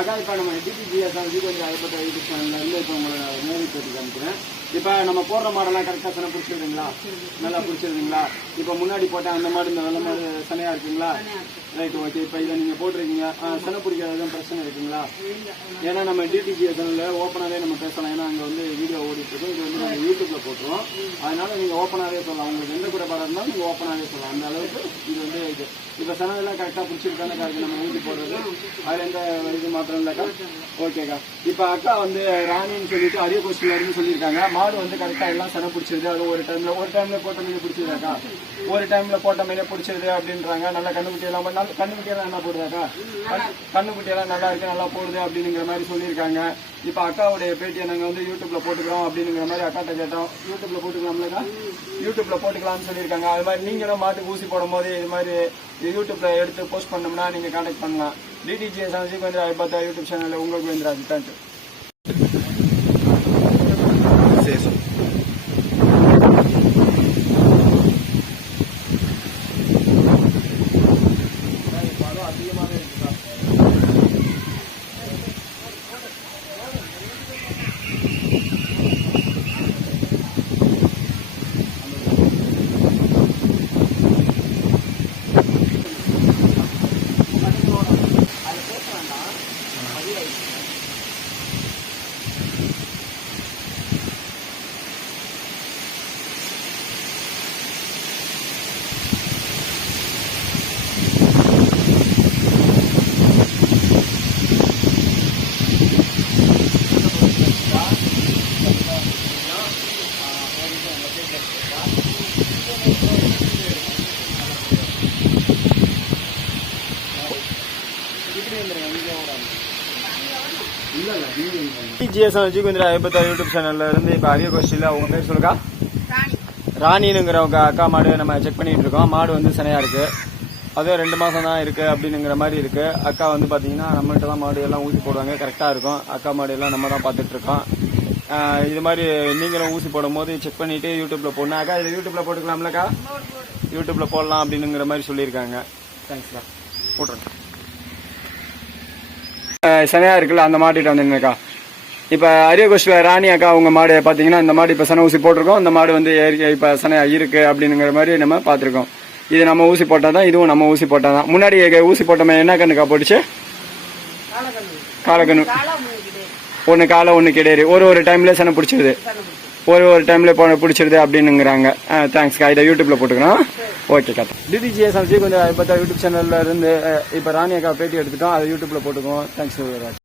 அக்கா இப்போ நம்ம டிடிஜிஎஸ் கொஞ்சம் அதை பற்றி யூடியூப் சேனல்ல இப்போ உங்களை நேரில் பேட்டி காமிக்கிறேன். இப்போ நம்ம போடுற மாடெல்லாம் கரெக்டாக சனை பிடிச்சிருந்தீங்களா? நல்லா பிடிச்சிருந்தீங்களா? இப்போ முன்னாடி போட்டேன் அந்த மாடு இந்த வெள்ள மாடு சனையாக இருக்குங்களா? Right, okay. இப்போ இதை நீங்கள் போட்டிருக்கீங்க, சனை பிடிக்காத எதுவும் பிரச்சனை இருக்குங்களா? ஏன்னா நம்ம டிடிஜிஎஸ் சேனலில் ஓப்பனாகவே நம்ம பேசலாம். ஏன்னா அங்கே வந்து வீடியோ ஓடிட்டு இருக்கும். இது வந்து நம்ம யூடியூப்பில் போட்டுருவோம். அதனால நீங்கள் ஓப்பனாகவே சொல்லலாம். உங்களுக்கு எந்த குறைபாடாக இருந்தாலும் நீங்கள் ஓப்பனாகவே சொல்லலாம். அந்த அளவுக்கு இது வந்து இது இப்போ சனதெல்லாம் கரெக்டாக பிடிச்சிருக்கான கரெக்டாக நம்ம ஊற்றி போடுறது அதில் எந்த இது மாத்திரம் இல்லைக்கா? ஓகேக்கா. இப்போ அக்கா வந்து ராணின்னு சொல்லிட்டு அரிய கோஷ்டிலேருந்து சொல்லியிருக்காங்க. மாடு வந்து கரெக்டாக எல்லாம் சனை பிடிச்சிருது. அது ஒரு டைமில் போட்ட மீனே பிடிச்சிருதாக்கா? ஒரு டைமில் போட்ட மீனே பிடிச்சிருது அப்படின்றாங்க. நல்லா கண்ணுக்குட்டியெல்லாம் கண்ணுக்குட்டியெல்லாம் என்ன போடுதாக்கா? கண்ணுக்குட்டியெல்லாம் நல்லா இருக்கு, நல்லா போடுது அப்படிங்கிற மாதிரி சொல்லியிருக்காங்க. இப்போ அக்காவுடைய பேட்டியை நாங்கள் வந்து யூடியூப்பில் போட்டுக்கிறோம் அப்படிங்கிற மாதிரி அக்காட்ட கேட்டோம். யூடியூப்பில் போட்டுக்கலாம்லக்கா? யூடியூப்பில் போட்டுக்கலாம்னு சொல்லியிருக்காங்க. அது மாதிரி நீங்களும் மாட்டுக்கு ஊசி போடும் போது இது மாதிரி யூடியூப்பில் எடுத்து போஸ்ட் பண்ணோம்னா நீங்கள் கான்டாக்ட் பண்ணலாம். டிடிஜிஎஸ் சீக்வேந்திரா ஐபத்தா யூடியூப் சேனலில் உங்களுக்கு வேந்திராஜ். தேங்க்யூ. அதிகமாகவே இருக்குதா? டிடிஜிஎஸ் சீக்வேந்திரா ஐபத்தா யூடியூப் சேனல்ல இருந்து இப்போ அரிய கோஷ்டியில் அவங்க பேர் சொல்லுக்கா? ராணினுங்கிறவங்க அக்கா மாடு நம்ம செக் பண்ணிட்டு இருக்கோம். மாடு வந்து சனையா இருக்கு. அதுவும் 2 மாசம் தான் இருக்கு அப்படிங்கிற மாதிரி இருக்கு. அக்கா வந்து பாத்தீங்கன்னா நம்மள்ட்ட தான் மாடு எல்லாம் ஊசி போடுவாங்க, கரெக்டா இருக்கும். அக்கா மாடு எல்லாம் நம்ம தான் பார்த்துட்டு இருக்கோம். இது மாதிரி நீங்களும் ஊசி போடும் போது செக் பண்ணிட்டு யூடியூப்ல போடணும். அக்கா இது யூடியூப்ல போட்டுக்கலாம்லக்கா? யூடியூப்ல போடலாம் அப்படிங்கிற மாதிரி சொல்லியிருக்காங்க. தேங்க்ஸ்க்கா. போட்டுறேன். சனையா இருக்குல்ல, அந்த மாட்டிட்டு வந்துருக்கா. இப்போ அரிய கோஷ்டியில் ராணி அக்கா அவங்க மாடு பார்த்தீங்கன்னா இந்த மாடு இப்போ சனை ஊசி போட்டிருக்கோம். இந்த மாடு வந்து இப்போ சனையா இருக்கு அப்படிங்கிற மாதிரி நம்ம பார்த்துருக்கோம். இது நம்ம ஊசி போட்டால் தான், இதுவும் நம்ம ஊசி போட்டால் தான். முன்னாடி ஊசி போட்டோமே என்ன கண்ணுக்கா போட்டுச்சு? காலக்கண்ணு. ஒன்று காலை ஒன்று கிடையாது. ஒரு டைம்ல சனை பிடிச்சிருது, ஒரு டைம்ல பிடிச்சிருது அப்படின்னுங்கிறாங்க. தேங்க்ஸ்க்கா. இதை யூடியூப்ல போட்டுக்கிறோம். ஓகேக்கா. டிடிஜிஎஸ் சீக்வேந்திரா ஐபத்தா யூடியூப் சேனல்ல இருந்து இப்போ ராணி அக்கா பேட்டி எடுத்துட்டோம். அதை யூடியூப்ல போட்டுக்குவோம். தேங்க்ஸ்.